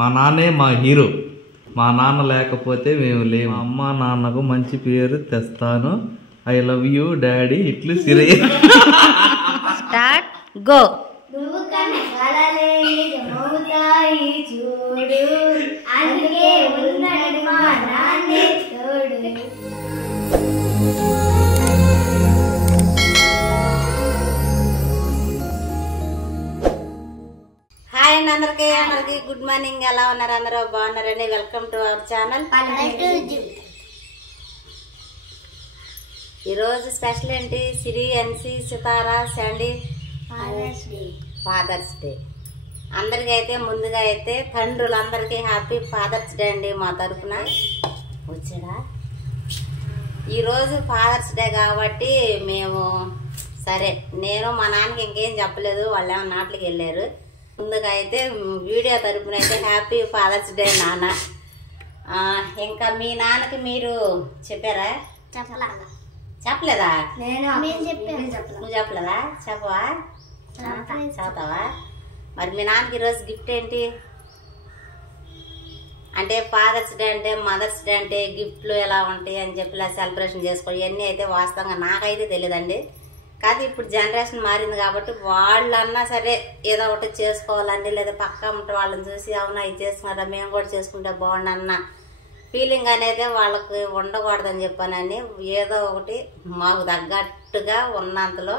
మా నాన్నే మా హీరో. మా నాన్న లేకపోతే మేము లేము. మా అమ్మ నాన్నకు మంచి పేరు తెస్తాను. ఐ లవ్ యూ డాడీ ఇట్లు సిరే. Start go. హాయ్ అండి అందరికి గుడ్ మార్నింగ్. ఎలా ఉన్నారు? అందరూ బాగున్నారండి. Welcome to our channel. ఈరోజు స్పెషల్ ఏంటి? సిరి, ఎన్సి, సితారా, శాండీ ఫాదర్స్ డే. అందరికీ అయితే ముందుగా అయితే తండ్రులందరికీ హ్యాపీ ఫాదర్స్ డే అండి మా తరఫున. వచ్చాడా? ఈరోజు ఫాదర్స్ డే కాబట్టి మేము సరే, నేను మా నాన్నకి ఇంకేం చెప్పలేదు, వాళ్ళు ఏమో నాట్లకి వెళ్ళారు. ముందుగా అయితే వీడియో తరపున అయితే హ్యాపీ ఫాదర్స్ డే నాన్న. ఇంకా మీ నాన్నకి మీరు చెప్పారా? చెప్పలేదా? నువ్వు చెప్పలేదా? చెప్పవా? చదువుతావా? మరి మీ నాన్నకి ఈరోజు గిఫ్ట్ ఏంటి? అంటే ఫాదర్స్ డే అంటే, మదర్స్ డే అంటే గిఫ్ట్లు ఎలా ఉంటాయి అని చెప్పి సెలబ్రేషన్ చేసుకోవాలి. ఇవన్నీ అయితే వాస్తవంగా నాకైతే తెలియదండి. కాదు, ఇప్పుడు జనరేషన్ మారింది కాబట్టి వాళ్ళన్నా సరే ఏదో ఒకటి చేసుకోవాలండి. లేదా పక్కా ఉంటే వాళ్ళని చూసి అవునా ఇది చేసుకున్నారా, మేము కూడా చేసుకుంటే బాగుండన్న ఫీలింగ్ అనేది వాళ్ళకి ఉండకూడదని చెప్పానని ఏదో ఒకటి మాకు తగ్గట్టుగా ఉన్నంతలో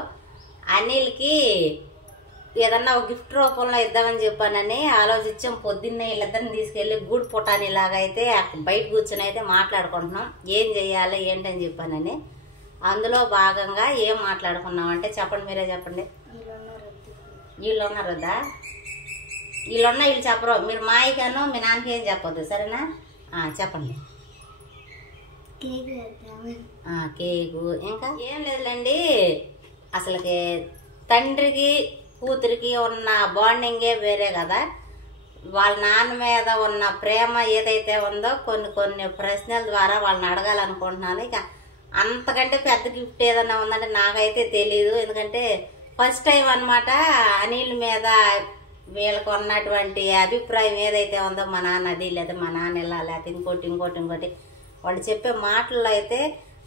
అనిల్కి ఏదన్నా ఒక గిఫ్ట్ రూపంలో ఇద్దామని చెప్పానని ఆలోచించాం. పొద్దున్నే వీళ్ళిద్దరిని తీసుకెళ్ళి గూడు పుటాని లాగా అయితే బయట కూర్చొని అయితే మాట్లాడుకుంటున్నాం. ఏం చెయ్యాలి ఏంటని చెప్పానని. అందులో భాగంగా ఏం మాట్లాడుకున్నాం అంటే చెప్పండి, మీరే చెప్పండి. వీళ్ళు ఉన్నారు వద్దా? వీళ్ళు చెప్పరు. మీరు మాయగాను మీ నాన్నకి ఏం చెప్పొద్దు, సరేనా? చెప్పండి. కేకు ఇంకా ఏం లేదులేండి. అసలుకి తండ్రికి కూతురికి ఉన్న బాండింగే వేరే కదా. వాళ్ళ నాన్న మీద ఉన్న ప్రేమ ఏదైతే ఉందో కొన్ని ప్రశ్నల ద్వారా వాళ్ళని అడగాలనుకుంటున్నాను. ఇక అంతకంటే పెద్ద గిఫ్ట్ ఏదన్నా ఉందంటే నాకైతే తెలీదు. ఎందుకంటే ఫస్ట్ టైం అనమాట అనిల్ మీద వీళ్ళకు ఉన్నటువంటి అభిప్రాయం ఏదైతే ఉందో మా నాన్నది, లేదా మా నాన్న ఇలా, లేకపోతే ఇంకోటి వాళ్ళు చెప్పే మాటల్లో అయితే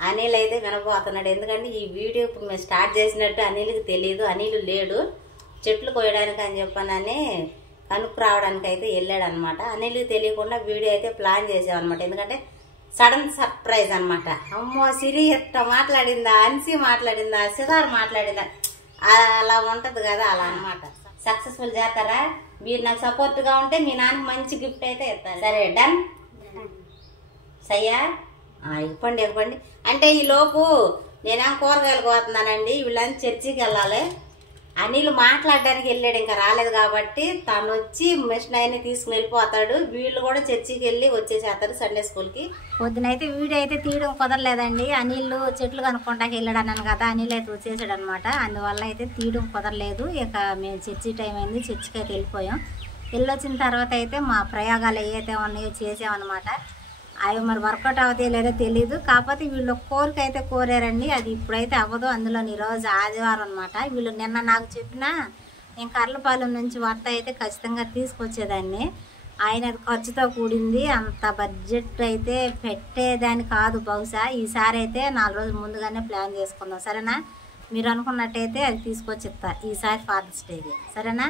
అనిల్ అయితే వినబోతున్నాడు. ఎందుకంటే ఈ వీడియో ఇప్పుడు మేము స్టార్ట్ చేసినట్టు అనిల్కి తెలియదు. అనిల్ లేడు, చెట్లు కోయడానికి అని చెప్పానని కనుక్కు రావడానికి అయితే వెళ్ళాడు అనమాట. అనిల్కి తెలియకుండా వీడియో అయితే ప్లాన్ చేసామన్నమాట. ఎందుకంటే సడన్ సర్ప్రైజ్ అనమాట. అమ్మో సిరి ఎట్ట మాట్లాడిందా, అన్సి మాట్లాడిందా, సితార్ మాట్లాడిందా, అలా ఉంటది కదా, అలా అనమాట. సక్సెస్ఫుల్ చేస్తారా? మీరు నాకు సపోర్ట్ గా ఉంటే మీ నాన్నకి మంచి గిఫ్ట్ అయితే ఇస్తారు. సరే, డన్ సయ్యా? ఇవ్వండి. అంటే ఈ లోపు నేనేం కూరగాయలు కోతున్నానండి. వీళ్ళని చర్చికి వెళ్ళాలి. అనిల్ మాట్లాడడానికి వెళ్ళాడు, ఇంకా రాలేదు కాబట్టి తను వచ్చి మిషన్ అయినా తీసుకుని వెళ్ళిపోతాడు. వీళ్ళు కూడా చర్చికి వెళ్ళి వచ్చేసేస్తారు సండే స్కూల్కి. పొద్దునైతే వీడియో అయితే తీయడం కుదరలేదండి. అనిల్ చెట్లు కనుక్కుంటాకి వెళ్ళాడు అన్నాను కదా, అనిల్ అయితే వచ్చేసాడు అనమాట. అందువల్ల అయితే తీయడం కుదరలేదు. ఇక మేము చర్చి టైం అయింది, చర్చికి అయితే వెళ్ళిపోయాం. వెళ్ళొచ్చిన తర్వాత అయితే మా ప్రయోగాలు ఏవైతే ఉన్నాయో చేసామన్నమాట. అవి మరి వర్కౌట్ అవుతాయో లేదో తెలీదు. కాకపోతే వీళ్ళు కోరిక అయితే కోరారండి, అది ఇప్పుడైతే అవ్వదు. అందులో ఈరోజు ఆదివారం అనమాట. వీళ్ళు నిన్న నాకు చెప్పినా నేను కర్లపాలెం నుంచి వత్త అయితే ఖచ్చితంగా తీసుకొచ్చేదాన్ని. ఆయన ఖర్చుతో కూడింది, అంత బడ్జెట్ అయితే పెట్టేదాన్ని కాదు బహుశా. ఈసారి అయితే 4 రోజుల ముందుగానే ప్లాన్ చేసుకుందాం, సరేనా? మీరు అనుకున్నట్టయితే అది తీసుకొచ్చిస్తా ఈసారి ఫాదర్స్ డేకి, సరేనా?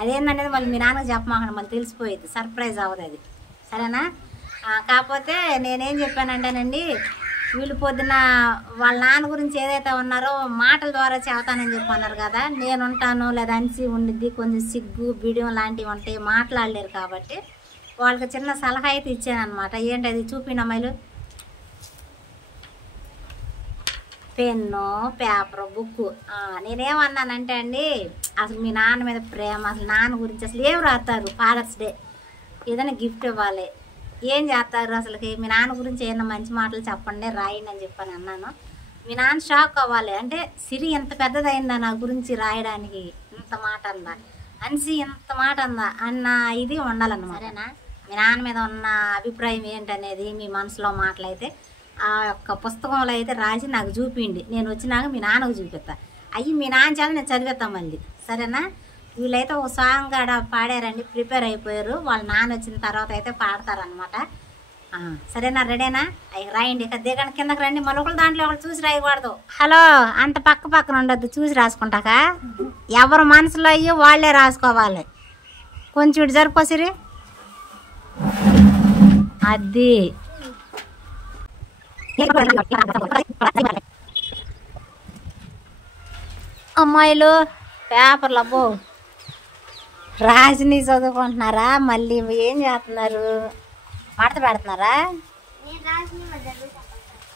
అదేందనేది మళ్ళీ మీ నాన్నకు చెప్పమాకండి, మళ్ళీ తెలిసిపోయేది, సర్ప్రైజ్ అవ్వదు అది, సరేనా? కాకపోతే నేనేం చెప్పానంటేనండి, వీళ్ళు పొద్దున వాళ్ళ నాన్న గురించి ఏదైతే ఉన్నారో మాటల ద్వారా చెబుతానని చెప్పి అన్నారు కదా. నేను ఉంటాను, లేదా అనిసి ఉండిద్ది, కొంచెం సిగ్గు బిడియం లాంటివి ఉంటాయి, మాట్లాడలేరు కాబట్టి వాళ్ళకి చిన్న సలహా అయితే ఇచ్చాను అనమాట. ఏంటది చూపిన అమ్మాయిలు? Pen, paper, book. నేనేమన్నానంటే అండి, అసలు మీ నాన్న మీద ప్రేమ, అసలు నాన్న గురించి అసలు ఏం రాస్తారు? ఫాదర్స్ డే ఏదైనా గిఫ్ట్ ఇవ్వాలి, ఏం చేస్తారు అసలుకి? మీ నాన్న గురించి ఏమన్నా మంచి మాటలు చెప్పండి, రాయండి అని చెప్పని అన్నాను. మీ నాన్న షాక్ అవ్వాలి. అంటే సిరి ఎంత పెద్దదైందా నా గురించి రాయడానికి, ఇంత మాట అందా, అనిసి ఇంత మాట అందా అన్న ఇది ఉండాలన్నమాట, సరేనా? మీ నాన్న మీద ఉన్న అభిప్రాయం ఏంటనేది మీ మనసులో మాటలైతే ఆ యొక్క పుస్తకంలో అయితే రాసి నాకు చూపిండి. నేను వచ్చినాక మీ నాన్నకు చూపిస్తా. అయ్యి మీ నాన్న చేత నేను చదివేస్తాను మళ్ళీ, సరేనా? వీళ్ళైతే ఒక సాంగ్ కాడ పాడారండి, ప్రిపేర్ అయిపోయారు. వాళ్ళ నాన్న వచ్చిన తర్వాత అయితే పాడతారనమాట. సరేనా, రెడీనా? అవి రాయండి. ఇక దిగండి, కిందకి రండి. మరొకరు దాంట్లో ఒకటి చూసి రాయకూడదు. హలో, అంత పక్కన ఉండద్దు, చూసి రాసుకుంటాక. ఎవరు మనసులో అయ్యో వాళ్ళే రాసుకోవాలి. కొంచెం ఇటు జరుపుకోసిరి. అది అమ్మాయిలు పేపర్లు అబ్బో రాసిని చదువుకుంటున్నారా? మళ్ళీ ఏం చేస్తున్నారు? మడత పెడుతున్నారా?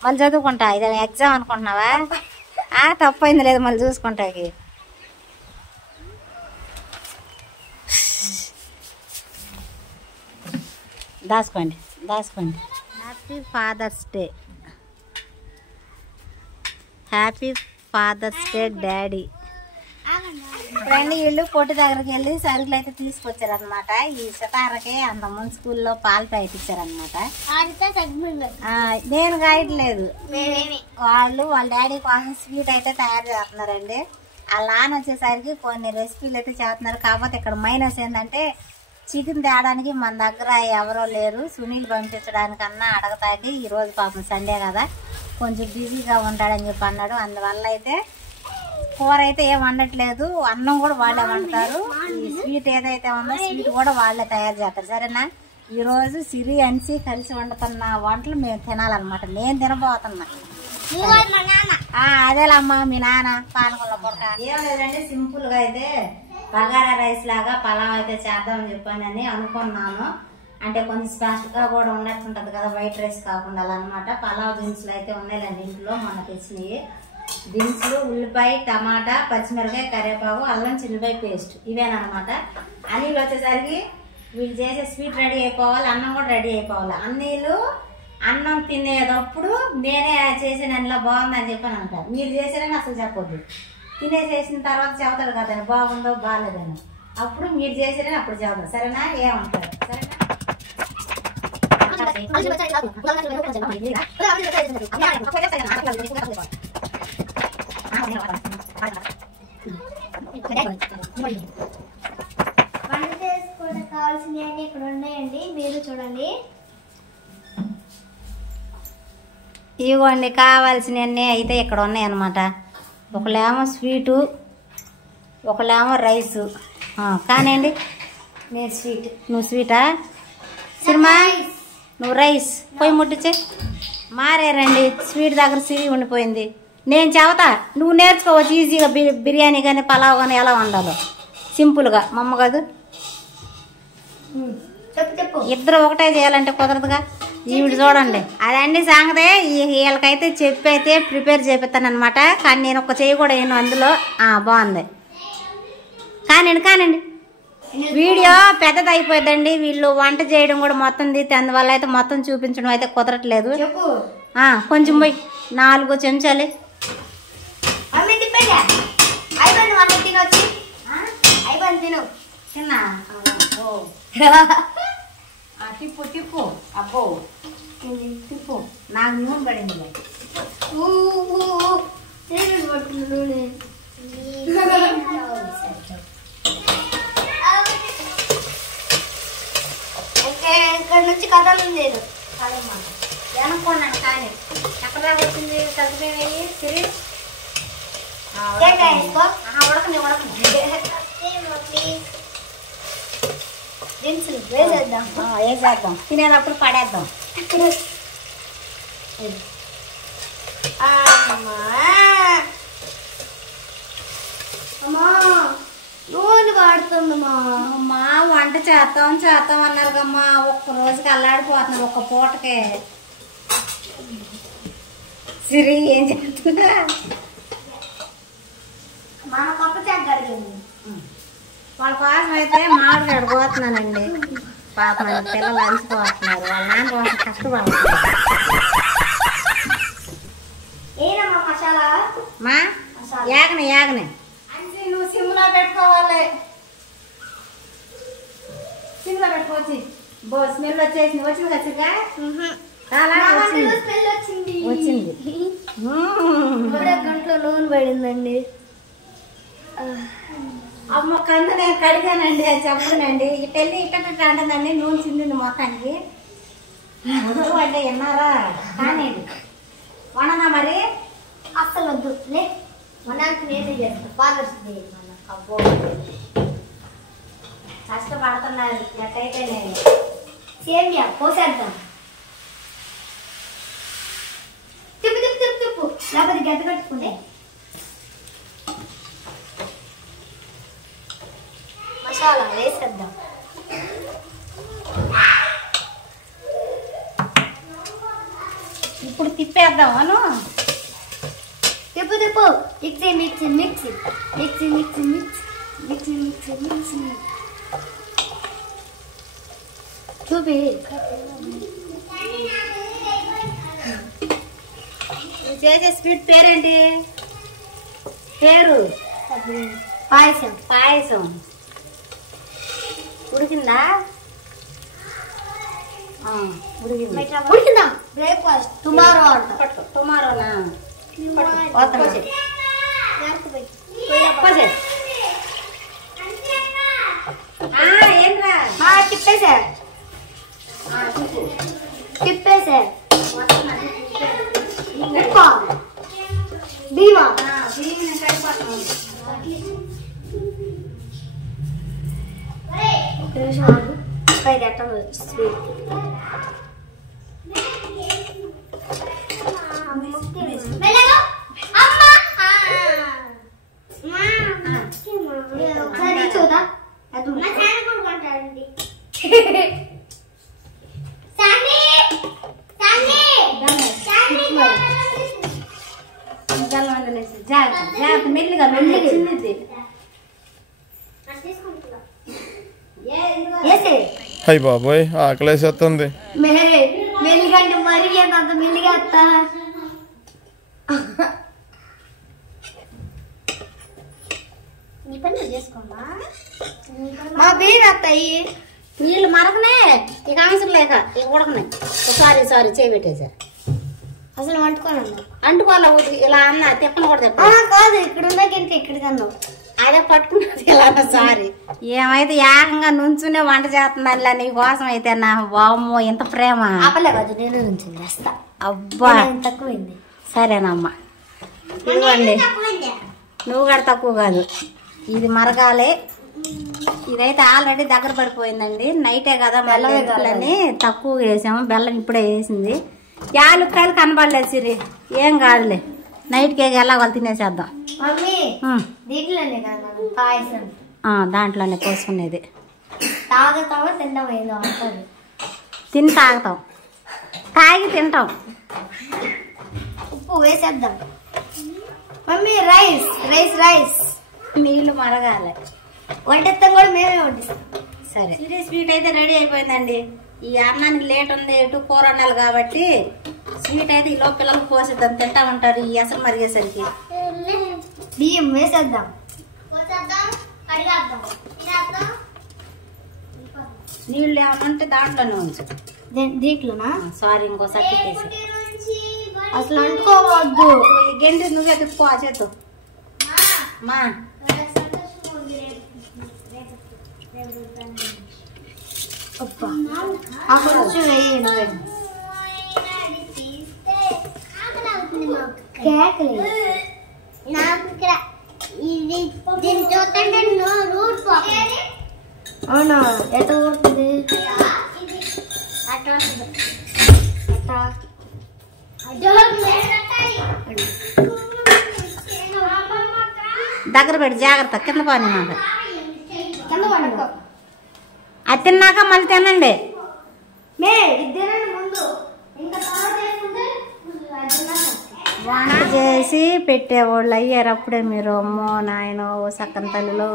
మళ్ళీ చదువుకుంటా, ఇది ఎగ్జామ్ అనుకుంటున్నావా? తప్పైంది లేదు, మళ్ళీ చూసుకుంటాకి. దాచుకోండి. Happy father's day. Happy father's day daddy. Friend వీళ్ళు పొట్టి దగ్గరికి వెళ్ళి సరుకులు అయితే తీసుకొచ్చారనమాట. ఈ సితారకి అంతకుముందు స్కూల్లో పాలు తాగిపించారనమాట. నేను గాయట్లేదు, వాళ్ళ డాడీ కోసం స్వీట్ అయితే తయారు చేస్తున్నారండి. వాళ్ళ నాన్న వచ్చేసరికి కొన్ని రెసిపీలు అయితే చేస్తున్నారు. కాకపోతే ఇక్కడ మైనస్ ఏంటంటే చికెన్ తేడానికి మన దగ్గర ఎవరో లేరు. సునీల్ పంపించడానికన్నా అడగతాకి ఈరోజు పాపం సండే కదా, కొంచెం బిజీగా ఉంటాడని చెప్పి అన్నాడు. అందువల్ల అయితే కూర అయితే ఏం వండట్లేదు, అన్నం కూడా వాళ్ళే వండుతారు. ఈ స్వీట్ ఏదైతే ఉందో స్వీట్ కూడా వాళ్ళే తయారు చేస్తారు. సరేనా? ఈరోజు సిరి అన్సి కలిసి వండుతున్న వంటలు మేము తినాలన్నమాట. నేను తినబోతున్నా. అదేలమ్మా మీ నాన్న పాలకొల్ల పొరక. ఏం లేదండి, సింపుల్ గా అయితే బగారా రైస్ లాగా పలావ్ అయితే చేద్దామని చెప్పానని అనుకున్నాను. అంటే కొంచెం స్పెషల్ గా కూడా ఉన్నట్టుంటది కదా, వైట్ రైస్ కాకుండా అనమాట. పలావ్ దినుసులు అయితే ఉన్నాయిలేండి ఇంట్లో, మొన్న తెచ్చినవి దినుసులు. ఉల్లిపాయ, టమాటా, పచ్చిమిరకాయ, కరివేపాకు, అల్లం చిల్లిపాయ పేస్ట్, ఇవేనమాట. అన్నీళ్ళు వచ్చేసరికి వీళ్ళు చేసే స్వీట్ రెడీ అయిపోవాలి, అన్నం కూడా రెడీ అయిపోవాలి. అన్నీళ్ళు అన్నం తినేటప్పుడు నేనే చేసిన అన్నిలో బాగుందని చెప్పని అంటారు. మీరు చేసారని అసలు చెప్పొద్దు. తినేసేసిన తర్వాత చెబుతాడు కదండి బాగుందో బాగాలేదని. అప్పుడు మీరు చేసారని అప్పుడు చెబుతారు. సరేనా? ఏమంటారు? సరేనా? వంట చేసుకోవడానికి కావాల్సినవి ఇక్కడ ఉన్నాయండి, మీరు చూడండి. ఇవ్వండి, కావాల్సినవన్నీ అయితే ఇక్కడ ఉన్నాయన్నమాట. ఒకళ్ళేమో స్వీటు, ఒకళ్ళేమో రైసు. కానివ్వండి, నేను స్వీట్, నువ్వు స్వీటా? సినిమా నువ్వు రైస్ పోయి ముట్టించే. మారేరండి, స్వీట్ దగ్గర సిరి ఉండిపోయింది. నేను చెబుతా, నువ్వు నేర్చుకోవచ్చు ఈజీగా. బిర్యానీ కానీ పలావ్ కానీ ఎలా వండాలో సింపుల్గా. మా అమ్మ కాదు, ఇద్దరు ఒకటే చేయాలంటే కుదరదుగా. ఈవిడ చూడండి, అదండి సంగతే. వీళ్ళకైతే చెప్పి అయితే ప్రిపేర్ చేపిస్తాను అనమాట. కానీ నేను ఒక చేయి కూడా వేయను అందులో. బాగుంది. కానివ్వండి. వీడియో పెద్దది అయిపోయిందండి. వీళ్ళు వంట చేయడం కూడా మొత్తం తీస్తే అందువల్ల అయితే మొత్తం చూపించడం అయితే కుదరట్లేదు. కొంచెం పోయి 4 చెంచాలు. తిన్నా టిప్పు అబ్బో టిప్పు. నాకు నూనె పడింది. ఇక్కడ నుంచి కథలు లేదు. వెనక్కున్నాను కానీ ఎక్కడ వచ్చింది తగ్గిపోయి తిరిగి వేసేద్దాం. తినేటప్పుడు పడేద్దాం. అమ్మా నూనె వాడుతుందమ్మా. అమ్మా వంట చేస్తాం అన్నారు కమ్మా. ఒక్క రోజుకి అల్లాడిపోతున్నారు, ఒక్క పూటకే. సిరి ఏం చేస్తున్నా? మన పప్పు చేద్దాం. వాళ్ళ కోసం అయితే మామిడికాయ పోతున్నానండి. పాపం పిల్లలు అలసిపోతున్నారు. వాళ్ళ నాన్న కోసం కష్టపడుతున్నారు. ఏనమ్మా మసాలా? మా యాగనే అంటే నువ్వు సిమ్లో పెట్టుకోవాలి. సిమ్లో పెట్టుకోవచ్చు. స్మెల్ వచ్చింది కచ్చిగా. వచ్చింది. గంటలో నూనె పడిందండి. అమ్మ కందు నేను కడిగానండి అది చెప్పనండి ఇటెళ్ళి ఇట్ట అంటుందండి నూనె చిందింది మొత్తానికి అంటే విన్నారా కానీ వననా మరి అస్సలు వద్దు లే మనకి నేనే చేస్తాను ఫాదర్స్ డే అబ్బో కష్టపడుతున్నారు ఎట్టయితే నేను సేమియా పోసేద్దాం తిప్పు తిప్పు తిప్పు తిప్పు లేకపోతే గడ్డ కట్టుకుంటే మసాలా వేసేద్దాం ఇప్పుడు తిప్పేద్దాం అను తిప్పు తిప్పు mixie mixie mixie mixie mixie mixie mixie mixie mixie చూపి నువ్వు చేసే స్వీట్ పేరేంటి పేరు పాయసం పాయసం ఉడికిందా ఉడికింది ఉడికిందా బ్రేక్ఫాస్ట్ టుమారో అంట టుమారోనా ఏంట్రా తిప్పేసా తిప్పేసా భీమా ఒక నిమిషం ఆగు 5 అట్టలు స్వీట్ ఒకసారి చూద్దా జాగ్రత్త మెల్లిగా మెల్లిగా చిన్నది అయ్యి బాబోయ్ ఆకలేసేస్తుంది మెల్లిగంటే మరీ అంత మెల్లిగా అత్తా నీ పని చేసుకోమా మా బీర్ అత్తాయి నీళ్ళు మరకనే ఇక అవసరం లేక ఇక ఉడకనే సారీ చేయబెట్టేసా అసలు వండుకోనన్నా అంటుకోవాలా ఇలా అన్న తిప్పను కూడా తిప్ప కాదు ఇక్కడ ఉన్నాక ఇంకా ఇక్కడికి అన్నావు అదే పట్టుకున్నది ఇలా సారీ ఏమైతే ఏకంగా నుంచునే వంట చేస్తుందని నీ కోసం అయితే నా వామ్మో ఇంత ప్రేమ ఆపలే కాదు నేను నుంచి వేస్తా అబ్బా తక్కువైంది సరేనమ్మా ఇవ్వండి నువ్వు కూడా తక్కువ కాదు ఇది మరగాలి ఇదైతే ఆల్రెడీ దగ్గర పడిపోయిందండి నైటే కదా బెల్లం తక్కువ వేసాము బెల్లం ఇప్పుడే వేసింది యాలుక్కాయలు కనబడలేదు సిరి ఏం కాదులే నైట్ కేక్ ఎలా వాళ్ళు తినేసేద్దాం దీంట్లోనే కదా పాయసం దాంట్లోనే పోసుకునేది తాగుతావా తింటాం ఏదో అంటారు తిని తాగుతాం తాగి తింటాం ఉప్పు వేసేద్దాం మమ్మీ రైస్ రైస్ రైస్ నీళ్ళు మరగాలి వంటేస్తాం కూడా మేమే వండిస్తాం సరే స్వీట్ అయితే రెడీ అయిపోయిందండి ఈ అన్నానికి లేట్ ఉంది ఎటు కూర వండాలి కాబట్టి స్వీట్ అయితే ఈలో పిల్లలకు పోసేద్దాం తింటా ఉంటారు ఈ అసలు మరిగేసరికి బియ్యం వేసేద్దాం నీళ్ళు ఏమంటే దాంట్లోనే ఉంచు దీంట్లోనా సారీ ఇంకోసారి తిప్పేసి అసలు అంటుకోవద్దు ఈ గెంటి నువ్వే తిప్పుకో ఆ చేతు మా కొంచెం వేయి నువ్వే కేకలే అవునా ఎట ఊరుతుంది దగ్గర పెట్టి జాగ్రత్త కింద పోనీ మాట కింద పడుకో అది తిన్నాక మళ్ళీ తినండి ముందు ఇంకా వంట చేసి పెట్టేవాళ్ళు అయ్యారు అప్పుడే మీరు అమ్మో నాయన సక్కన తల్లిలో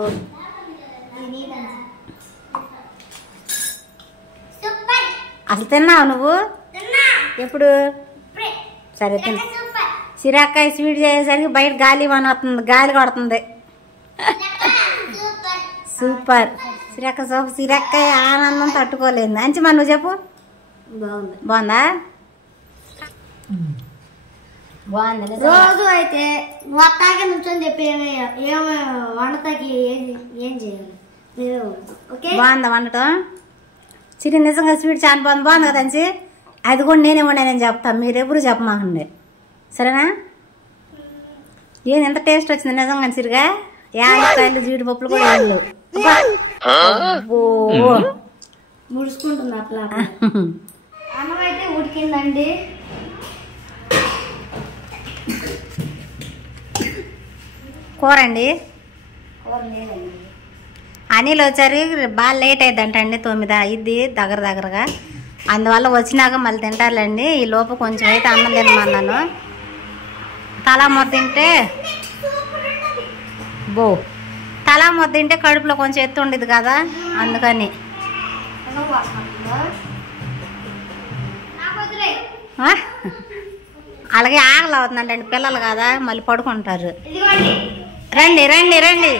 అసలు తిన్నావు నువ్వు ఎప్పుడు సరే తిన్నా సిరాకాయ స్వీట్ చేసేసరికి బయట గాలి వస్తుంది గాలి కొడుతుంది సూపర్ సిరక్కాయ ఆనందం తట్టుకోలేదు అంచి మరి నువ్వు చెప్పు బాగుంది బాగుందా బాగుంది. రోజు అయితే నువ్వు అత్తాకే నుంచొని చెప్పి ఏమి వంటకి ఏం చేయాలి మీరు ఓకే? బాగుందా వండటం? చికెన్ నిజంగా స్వీట్ చాలా బాగుంది కదంచి. అది కూడా నేనే వండానని చెప్తాను, మీరెప్పుడు చెప్పమాకండి సరేనా? ఏం ఎంత టేస్ట్ వచ్చింది నిజంగా సిరిగా. యాలక్కాయలు జీడిపప్పులు కూడా వేయలు. ముడుచుకుంటుంది అట్లా. అన్నం అయితే ఉడికిందండి. కూర అండి కూర లేదండి. అనిల్ వచ్చారు బాగా లేట్ అయిద్దంటండి, 9 అయింది దగ్గరగా. అందువల్ల వచ్చినాక మళ్ళీ తింటారులేండి. ఈ లోపు కొంచెం అయితే అన్నం తినమన్నాను. తలా మొద్ద తింటే తలా మొద్ద తింటే కడుపులో కొంచెం ఎత్తు ఉండేది కదా, అందుకని. అలాగే ఆకలి అవుతుందండి, పిల్లలు కదా మళ్ళీ పడుకుంటారు. రండి రండి రండి.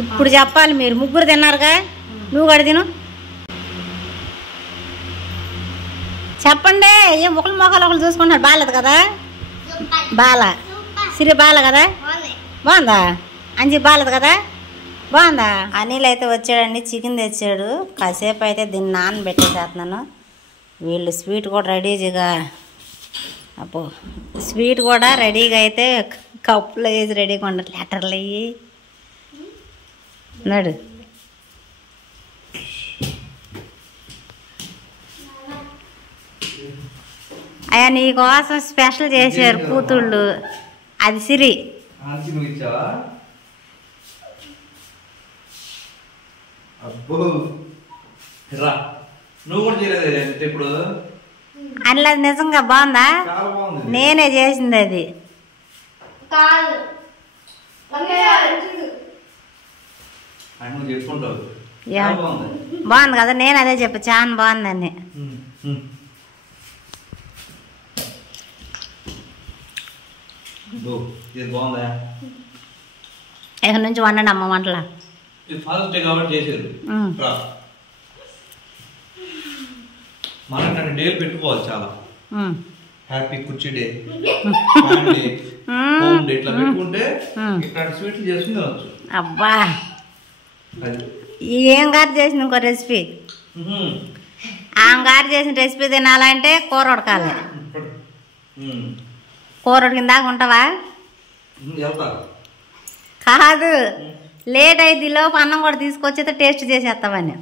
ఇప్పుడు చెప్పాలి, మీరు ముగ్గురు తిన్నారుగా, నువ్వు కూడా తిను. చెప్పండి. ఏం ఒకళ్ళు మొక్కలు ఒకళ్ళు చూసుకుంటున్నారు. బాగాలేదు కదా? బాగా సిరి బాగా కదా? బాగుందా? అంజి బాగాలేదు కదా? బాగుందా? అనిల్ అయితే వచ్చాడండి, చికెన్ తెచ్చాడు. కాసేపు అయితే దీన్ని నానబెట్టేసేస్తున్నాను. వీళ్ళు స్వీట్ కూడా రెడీగా, అప్పు స్వీట్ కూడా రెడీగా అయితే కప్పులో వేసి రెడీగా ఉండదు. లెటర్లు అయ్యి నడు. అయ్యా నీకోసం స్పెషల్ చేశారు కూతుళ్ళు. అది సిరి. ఇప్పుడు అందులో అది నిజంగా బాగుందా? నేనే చేసింది అది. బాగుంది కదా? నేను అదే చెప్పు, చాలా బాగుందని. ఇక్కడ నుంచి వండండి అమ్మ వంటలా. మనకంటే డే పెట్టుకోవాలి చాలా. హ్యాపీ కుర్చీ డే, ఇట్లా పెట్టుకుంటే ఇట్లాంటి స్వీట్లు చేసుకుని తినొచ్చు. అబ్బా ఏం గారు చేసింది ఇంకో రెసిపీ. ఆమె గారు చేసిన రెసిపీ తినాలంటే కూర ఉడకాలి. కూర ఉడికిన దాకా ఉంటావా? కాదు, లేట్ అయింది. లోపు అన్నం కూడా తీసుకొచ్చి టేస్ట్ చేసేస్తావని.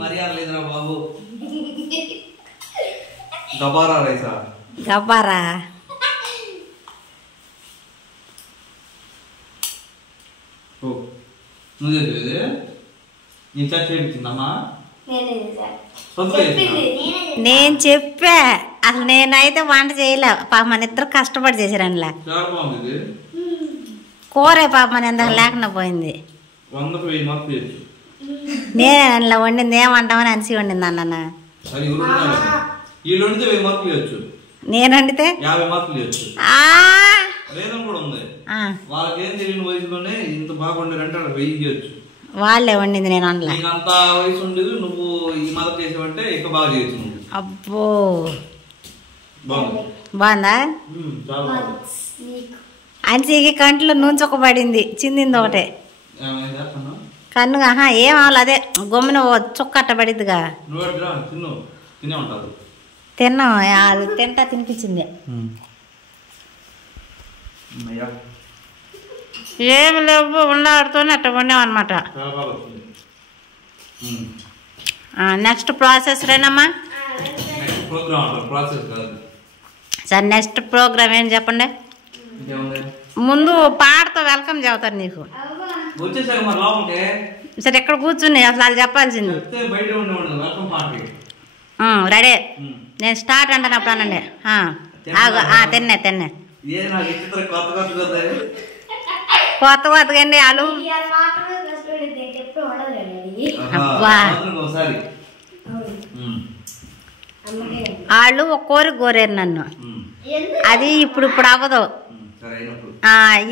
మర్యాద లేదురా బాబు. గబారా రైసా? గబారా నువ్వు నీ చర్చ చేయించిందమ్మా? నేను చెప్పా. అసలు నేనైతే వంట చేయలే. పాప మన ఇద్దరు కష్టపడి చేశారు అందులో. కూరే పాప మన ఎంత లేకుండా పోయింది. నేనే అందులో వండింది. ఏమంటామని అనిసి వండింది అన్న. నేను వండితే వాళ్ళే వండింది, నేను వండలే. అబ్బో బాగుందా? అన్సీకి కంట్లో నూనె చిందింది ఒకటే కన్ను. ఏం అవ్వాలి, అదే గమ్మున చుక్క అట్టబడిద్దిగా. తిన్నాం, అది తింటా తినిపించింది. ఏమి లేవు, ఉన్నాడుతోనే అట్ట వండాం అనమాట. నెక్స్ట్ ప్రాసెస్ రేనమ్మా. సార్ నెక్స్ట్ ప్రోగ్రామ్ ఏం చెప్పండి. ముందు పాటతో వెల్కమ్ చెబుతారు నీకు. సరే ఎక్కడ కూర్చుని అసలు వాళ్ళు చెప్పాల్సింది. రెడీ, నేను స్టార్ట్ అంటాను అప్పుడు అనండి. తిన్నా కొత్తగా అండి వాళ్ళు. వాళ్ళు ఒక కోరిక కోరారు నన్ను. అది ఇప్పుడు అవ్వదు.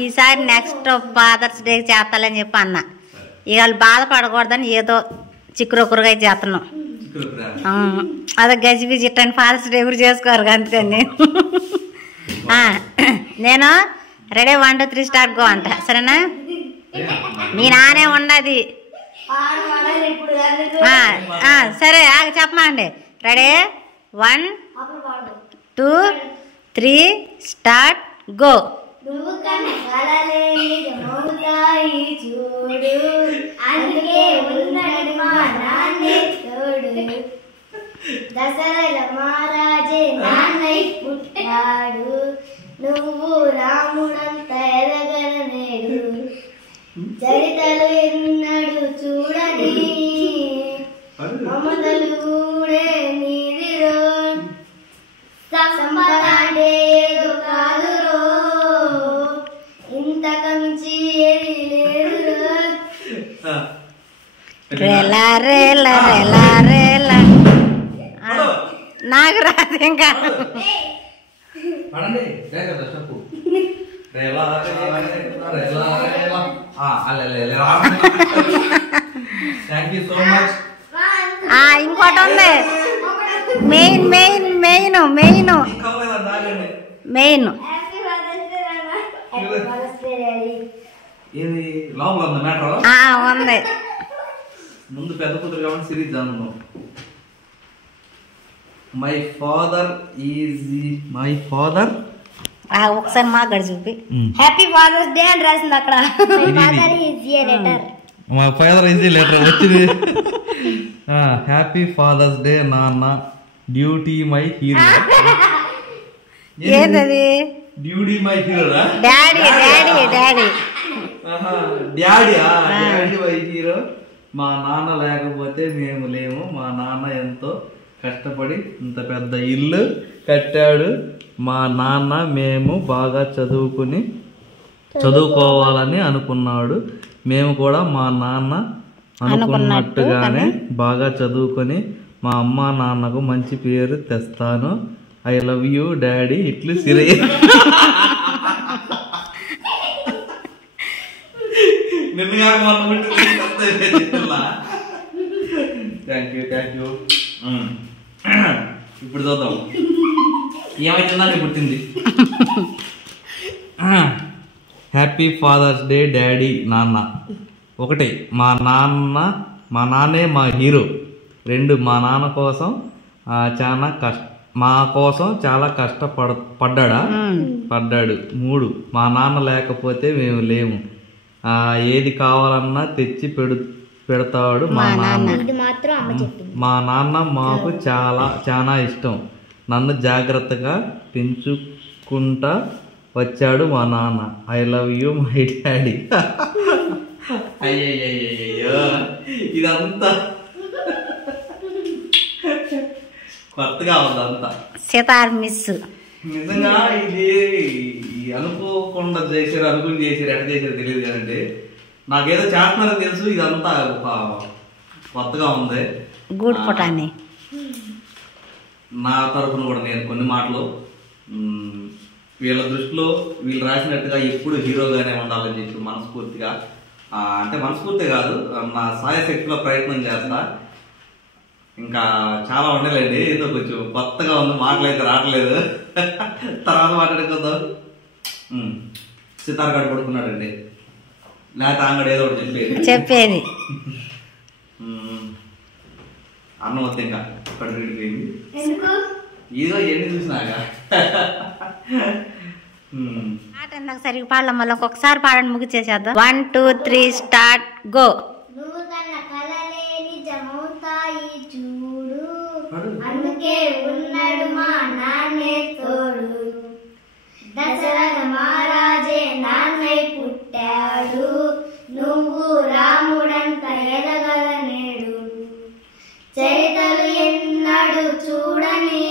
ఈసారి నెక్స్ట్ ఫాదర్స్ డే చేస్తాలని చెప్పి అన్న. ఇక వాళ్ళు బాధపడకూడదని ఏదో చిక్కురొక్కురుగా చేస్తున్నాం. అదే గజిబిజి ఇట్టని ఫాదర్స్ డే కూడా చేసుకోరు అందుకని. నేను రెడీ 1 2 3 స్టార్ట్ గో అంట. సరేనా? మీ నానే ఉన్నది. సరే చెప్పమా అండి. Ready 1 2 3 start go. నువ్వు కనకలలేని మౌతాయి చూడు, అందుకే ఉన్నాడు మా నాన్నే తోడు. దశరథ మహారాజే నాన్నై పుట్టాడు, నువ్వు రాముడంత ఎదగలనేడు. చరితలు ఎన్నడు చూడని మమతలు కూడే నీదిరో. సంపదంటే ఏదో కాదురో, ఇంతకు మించి ఏది లేదురో. రేలా రేలా రేలా రేలా నాకు రాదు ఇంకా. ఇంకోటి ఉంది main main main main main ఉంది. ముందు పెద్ద కూతురు కాబట్టి సిరీస్ అనుకున్నాం. మై ఫాదర్ ఒకసారి మా గడి చూపి హ్యాపీ ఫాదర్స్ డే అని రాసింది అక్కడ. మా ఫాదర్ ఈజీ లెటర్ వచ్చింది. హ్యాపీ ఫాదర్స్ డే నాన్న, డ్యూటీ మై హీరో. ఏంటది? Duty my hero. Daddy daddy daddy daddy my hero. మా నాన్న లేకపోతే మేము లేము. మా నాన్న ఎంతో కష్టపడి ఇంత పెద్ద ఇల్లు కట్టాడు. మా నాన్న మేము బాగా చదువుకోవాలని అనుకున్నాడు. మేము కూడా మా నాన్న అనుకున్నట్టుగానే బాగా చదువుకొని మా అమ్మ నాన్నకు మంచి పేరు తెస్తాను. ఐ లవ్ యూ డాడీ ఇట్లు సిరి. Thank you. ఇప్పుడు చూద్దాం ఏమైతుందని పుట్టింది. హ్యాపీ ఫాదర్స్ డే డాడీ నాన్న. 1 మా నాన్నే మా హీరో. 2 మా నాన్న కోసం మా కోసం చాలా పడ్డాడు. 3 మా నాన్న లేకపోతే మేము లేము. ఏది కావాలన్నా తెచ్చి పెడతాడు మా నాన్న. మా నాన్న మాకు చాలా ఇష్టం. నన్ను జాగ్రత్తగా పెంచుకుంటా వచ్చాడు మా నాన్న. I love you my daddy. అయ్యయ్యో ఇదంతా కొత్తగా ఉందంతా. సితార్ మిస్ నిజంగా ఇది అనుకోకుండా చేశారు, అనుకుని చేశారు, ఎట్లా చేశారు తెలియదు కానీ నాకేదో చేస్తున్నారని తెలుసు. ఇదంతా కొత్తగా ఉంది. గుడ్ పుటాని. నా తరఫున కూడా నేను కొన్ని మాటలు వీళ్ళ దృష్టిలో వీళ్ళు రాసినట్టుగా ఎప్పుడు హీరోగానే ఉండాలని చెప్పి మనస్ఫూర్తిగా, అంటే మనస్ఫూర్తి కాదు, నా సాయశక్తిలో ప్రయత్నం చేస్తా. ఇంకా చాలా ఉండలేండి, ఏదో కొంచెం కొత్తగా ఉంది, మాటలైతే రావట్లేదు. తర్వాత మాట్లాడుకుందాం. సితార్ గారు పడుకున్నాడండి, లేకపోతే అంగడి ఏదో ఒకటి చెప్పేది. అన్నం వస్తే ఇంకా కడుపు వెళ్ళిపోయింది. ఏదో ఎన్ని చూసినాక సరిగ్గా పాడలేం. మళ్ళీ ఒక్కొక్కసారి పాడండి, ముగిచేసేద్దాం. 1 2 3 స్టార్ట్ గో. నువ్వు కన్న కలలే నిజమవుతాయి చూడు, అందుకే ఉన్నాడు మా నాన్నే తోడు. దశరథ మహారాజే నాన్నై పుట్టాడు, నువ్వు రాముడంత ఎదగలనేడు. చరితలు ఎన్నడు చూడని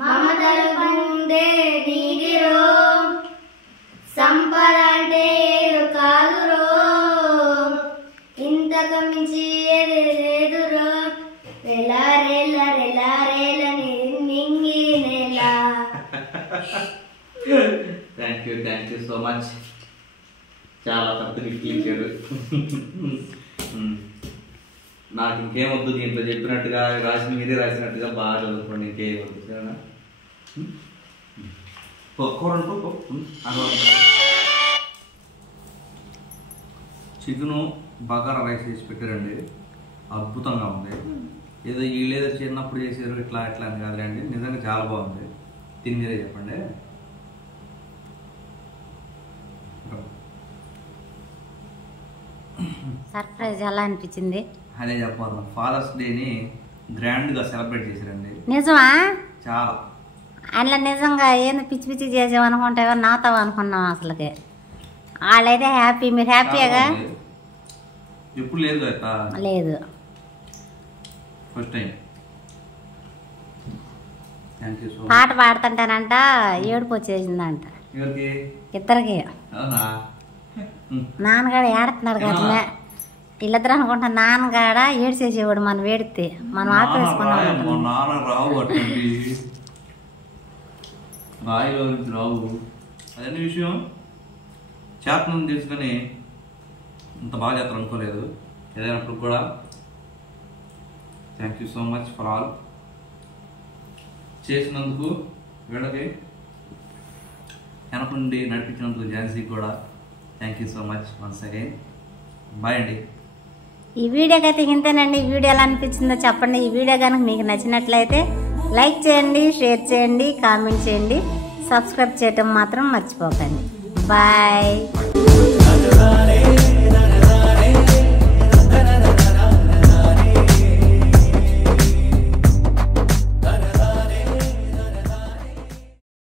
మమతలు పొందే నీదిరో. సంపద అంటే ఏదో కాదురో, ఇంతకు మించి ఏది లేదురో. రెలా రేల రెలా రేల నింగి నేల. Thank you so much. చాలా పెద్ద గిఫ్ట్లు ఇచ్చాడు. నాకు ఇంకేం వద్దు, దీంట్లో చెప్పినట్టుగా మీరే రాసినట్టుగా బాగా చదువుకోండి, ఇంకేం వద్దు. సరేనా? చికెను బగారా రైస్ చేసి పెట్టారండి, అద్భుతంగా ఉంది. ఏదో వీళ్ళేదో చిన్నప్పుడు చేసారు ఇట్లా ఇట్లా అని కాదులేండి, నిజంగా చాలా బాగుంది. తిని మీరే చెప్పండి. సర్ప్రైజ్ ఎలా అనిపించింది? అదే చెప్పాలి, ఫాదర్స్ డేని గ్రాండ్గా సెలబ్రేట్ చేశారండి. నిజమా? చాలా. అందులో నిజంగా ఏంది పిచ్చి పిచ్చి చేసామనుకుంటావో నాతో అనుకున్నాం. అసలుకి వాళ్ళైతే హ్యాపీ. మీరు హ్యాపీగా? ఎప్పుడు లేదు కదా, లేదు, first time. Thank you so much. పాట పాడుతుంటానంట, ఏడుపు వచ్చేసిందంట ఇద్దరికి. నాన్నగాడు ఏడుతున్నాడు కదా, వీళ్ళిద్దరు అనుకుంటా నాన్నగాడ ఏడ్చేసేవాడు మనం ఏడితే, మనం ఆపేసుకున్నాం. రావు అదే విషయం, చేతనం తెలుసుకొని ఇంత బాగా చేస్తారు అనుకోలేదు. ఏదైనప్పుడు కూడా thank you so much for all. చేసినందుకు వీళ్ళకి, వెనక నుండి నడిపించినందుకు ఝాన్సీ కూడా thank you so much once again. Bye అండి. ఈ వీడియోకి అయితే ఇంతేనండి. ఈ వీడియో ఎలా అనిపించిందో చెప్పండి. ఈ వీడియో కనుక మీకు నచ్చినట్లయితే లైక్ చేయండి, షేర్ చేయండి, కామెంట్ చేయండి, సబ్స్క్రైబ్ చేయటం మాత్రం మర్చిపోకండి. బాయ్.